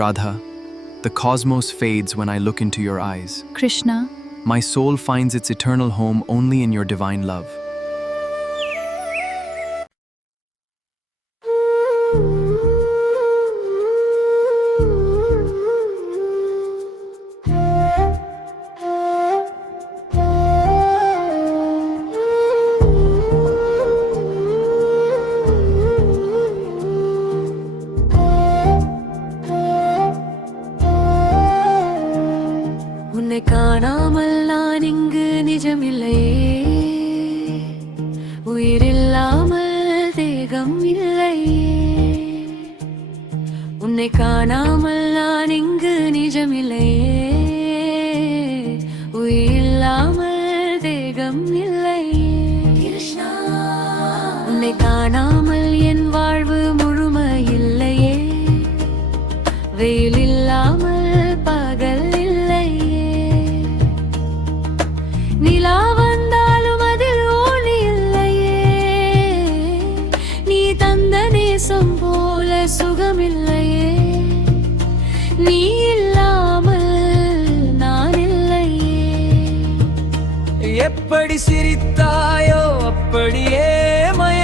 Radha, the cosmos fades when I look into your eyes. Krishna, My soul finds its eternal home only in your divine love. உன்னை காணாமல் நான் இங்கு நிஜமில்லையே, உயிரில்லாமல் தேகம் இல்லையே. உன்னை காணாமல் நான் இங்கு நிஜமில்லையே, உயிரில்லாமல் தேகம் இல்லையே. கிருஷ்ணா, உன்னை காணாமல் என் வாழ்வு முழுமையில்லையே, வெயில் இல்லாமல் பகல் இல்லையே. நிலா வந்தாலும் அதில் ஒளி இல்லையே, நீ தந்த நேசம் போல சுகமில்லையே. நீ இல்லாமல் நான் இல்லையே. எப்படி சிரித்தாயோ அப்படியே மய